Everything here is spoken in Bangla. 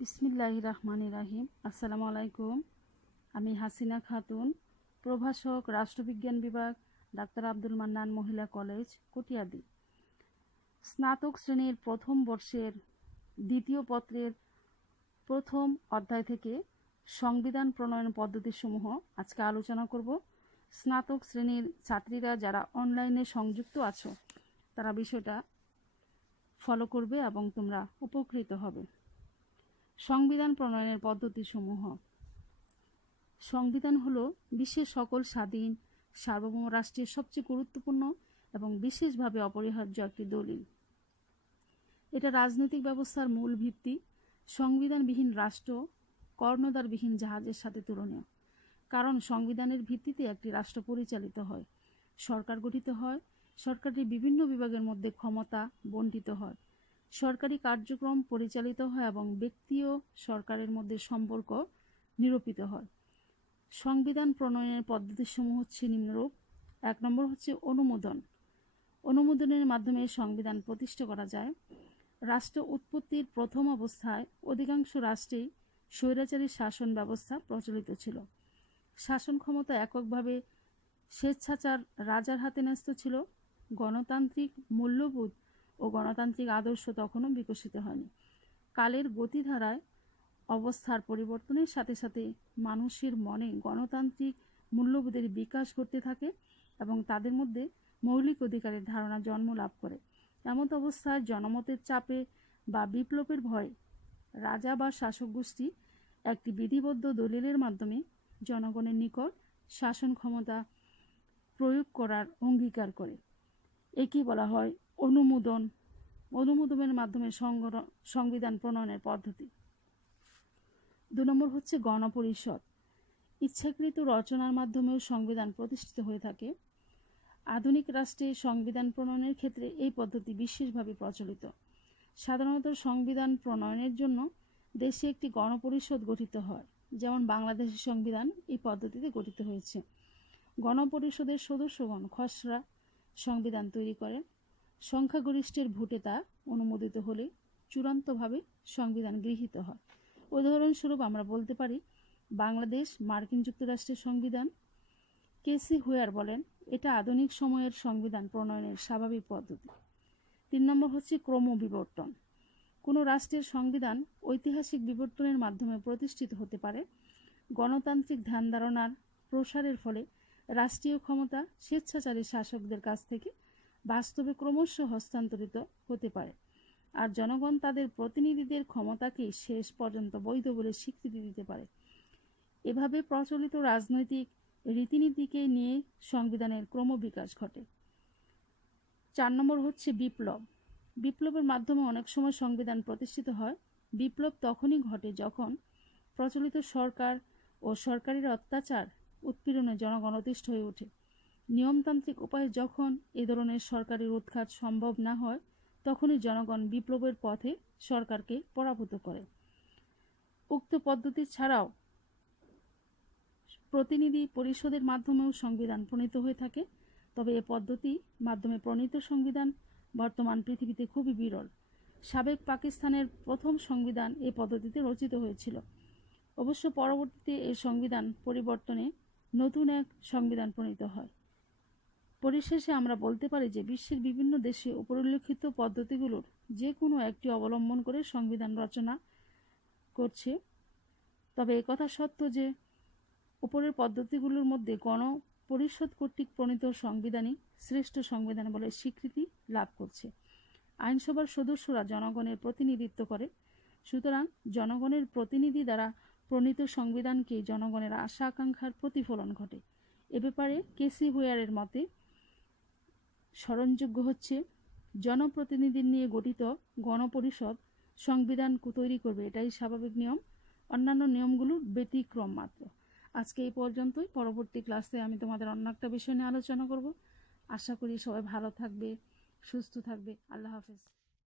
বিসমিল্লাহির রহমানির রহিম। আসসালামু আলাইকুম। আমি হাসিনা খাতুন, প্রভাষক, রাষ্ট্রবিজ্ঞান বিভাগ, ডাক্তার আব্দুল মান্নান মহিলা কলেজ, কটিয়াদি। স্নাতক শ্রেণীর প্রথম বর্ষের দ্বিতীয় পত্রের প্রথম অধ্যায় থেকে সংবিধান প্রণয়ন পদ্ধতিসমূহ আজকে আলোচনা করব। স্নাতক শ্রেণীর ছাত্রীরা যারা অনলাইনে সংযুক্ত আছো তারা বিষয়টা ফলো করবে এবং তোমরা উপকৃত হবে। সংবিধান প্রণয়নের পদ্ধতিসমূহ। সংবিধান হলো বিশ্বের সকল স্বাধীন সার্বভৌম রাষ্ট্রের সবচেয়ে গুরুত্বপূর্ণ এবং বিশেষভাবে অপরিহার্য একটি দলিল। এটা রাজনৈতিক ব্যবস্থার মূল ভিত্তি। সংবিধানবিহীন রাষ্ট্র কর্ণধারবিহীন জাহাজের সাথে তুলনীয়, কারণ সংবিধানের ভিত্তিতে একটি রাষ্ট্র পরিচালিত হয়, সরকার গঠিত হয়, সরকারের বিভিন্ন বিভাগের মধ্যে ক্ষমতা বণ্টিত হয়, সরকারি কার্যক্রম পরিচালিত হয় এবং ব্যক্তি ও সরকারের মধ্যে সম্পর্ক নিরূপিত হয়। সংবিধান প্রণয়নের পদ্ধতিসমূহ হচ্ছে নিম্নরূপ। 1 নম্বর হচ্ছে অনুমোদন। অনুমোদনের মাধ্যমে সংবিধান প্রতিষ্ঠা করা যায়। রাষ্ট্র উৎপত্তির প্রথম অবস্থায় অধিকাংশ রাষ্ট্রেই স্বৈরাচারী শাসন ব্যবস্থা প্রচলিত ছিল। শাসন ক্ষমতা এককভাবে স্বেচ্ছাচার রাজার হাতে ন্যস্ত ছিল। গণতান্ত্রিক মূল্যবোধ ও গণতান্ত্রিক আদর্শ তখনও বিকশিত হয়নি। কালের গতিধারায় অবস্থার পরিবর্তনের সাথে সাথে মানুষের মনে গণতান্ত্রিক মূল্যবোধের বিকাশ ঘটতে থাকে এবং তাদের মধ্যে মৌলিক অধিকারের ধারণা জন্ম লাভ করে। এমত অবস্থায় জনমতের চাপে বা বিপ্লবের ভয়ে রাজা বা শাসক গোষ্ঠী একটি বিধিবদ্ধ দলিলের মাধ্যমে জনগণের নিকট শাসন ক্ষমতা প্রয়োগ করার অঙ্গীকার করে। একেই বলা হয় অনুমোদন। অনুমোদনের মাধ্যমে সংবিধান প্রণয়নের পদ্ধতি। 2 নম্বর হচ্ছে গণপরিষদ। ইচ্ছাকৃত রচনার মাধ্যমেও সংবিধান প্রতিষ্ঠিত হয়ে থাকে। আধুনিক রাষ্ট্রে সংবিধান প্রণয়নের ক্ষেত্রে এই পদ্ধতি বিশেষভাবে প্রচলিত। সাধারণত সংবিধান প্রণয়নের জন্য দেশে একটি গণপরিষদ গঠিত হয়, যেমন বাংলাদেশের সংবিধান এই পদ্ধতিতে গঠিত হয়েছে। গণপরিষদের সদস্যগণ খসড়া সংবিধান তৈরি করেন। সংখ্যাগরিষ্ঠের ভোটে তা অনুমোদিত হলে চূড়ান্তভাবে সংবিধান গৃহীত হয়। উদাহরণস্বরূপ আমরা বলতে পারি বাংলাদেশ মার্কিন যুক্তরাষ্ট্রের সংবিধান। কেসি হুয়ার বলেন এটা আধুনিক সময়ের সংবিধান প্রণয়নের স্বাভাবিক পদ্ধতি। 3 নম্বর হচ্ছে ক্রমবিবর্তন। কোনো রাষ্ট্রের সংবিধান ঐতিহাসিক বিবর্তনের মাধ্যমে প্রতিষ্ঠিত হতে পারে। গণতান্ত্রিক ধ্যান ধারণার প্রসারের ফলে রাষ্ট্রীয় ক্ষমতা স্বেচ্ছাচারী শাসকদের কাছ থেকে বাস্তবে ক্রমশ হস্তান্তরিত হতে পারে, আর জনগণ তাদের প্রতিনিধিদের ক্ষমতাকে শেষ পর্যন্ত বৈধ বলে স্বীকৃতি দিতে পারে। এভাবে প্রচলিত রাজনৈতিক রীতিনীতিকে নিয়ে সংবিধানের ক্রমবিকাশ ঘটে। 4 নম্বর হচ্ছে বিপ্লব। বিপ্লবের মাধ্যমে অনেক সময় সংবিধান প্রতিষ্ঠিত হয়। বিপ্লব তখনই ঘটে যখন প্রচলিত সরকার ও সরকারের অত্যাচার উৎপীড়নে জনগণ অতিষ্ঠ হয়ে ওঠে। নিয়মতান্ত্রিক উপায়ে যখন এ ধরনের সরকারের উৎখাত সম্ভব না হয়, তখনই জনগণ বিপ্লবের পথে সরকারকে পরাভূত করে। উক্ত পদ্ধতি ছাড়াও প্রতিনিধি পরিষদের মাধ্যমেও সংবিধান প্রণীত হয়ে থাকে, তবে এ পদ্ধতি মাধ্যমে প্রণীত সংবিধান বর্তমান পৃথিবীতে খুবই বিরল। সাবেক পাকিস্তানের প্রথম সংবিধান এই পদ্ধতিতে রচিত হয়েছিল। অবশ্য পরবর্তীতে এই সংবিধান পরিবর্তনে নতুন এক সংবিধান প্রণীত হয়। পরিশেষে আমরা বলতে পারি যে বিশ্বের বিভিন্ন দেশে উপরিল্লিখিত পদ্ধতিগুলোর যে কোনো একটি অবলম্বন করে সংবিধান রচনা করছে। তবে একথা সত্য যে উপরের পদ্ধতিগুলোর মধ্যে গণপরিষদ কর্তৃক প্রণীত সংবিধানই শ্রেষ্ঠ সংবিধান বলে স্বীকৃতি লাভ করছে। আইনসভার সদস্যরা জনগণের প্রতিনিধিত্ব করে, সুতরাং জনগণের প্রতিনিধি দ্বারা প্রণীত সংবিধানকে জনগণের আশা আকাঙ্ক্ষার প্রতিফলন ঘটে। এ ব্যাপারে কেসি হুয়ারের মতে স্মরণযোগ্য হচ্ছে জনপ্রতিনিধি নিয়ে গঠিত গণপরিষদ সংবিধান তৈরি করবে, এটাই স্বাভাবিক নিয়ম, অন্যান্য নিয়মগুলোর ব্যতিক্রম মাত্র। আজকে এই পর্যন্তই। পরবর্তী ক্লাসে আমি তোমাদের অন্য একটা বিষয় নিয়ে আলোচনা করব। আশা করি সবাই ভালো থাকবে, সুস্থ থাকবে। আল্লাহ হাফেজ।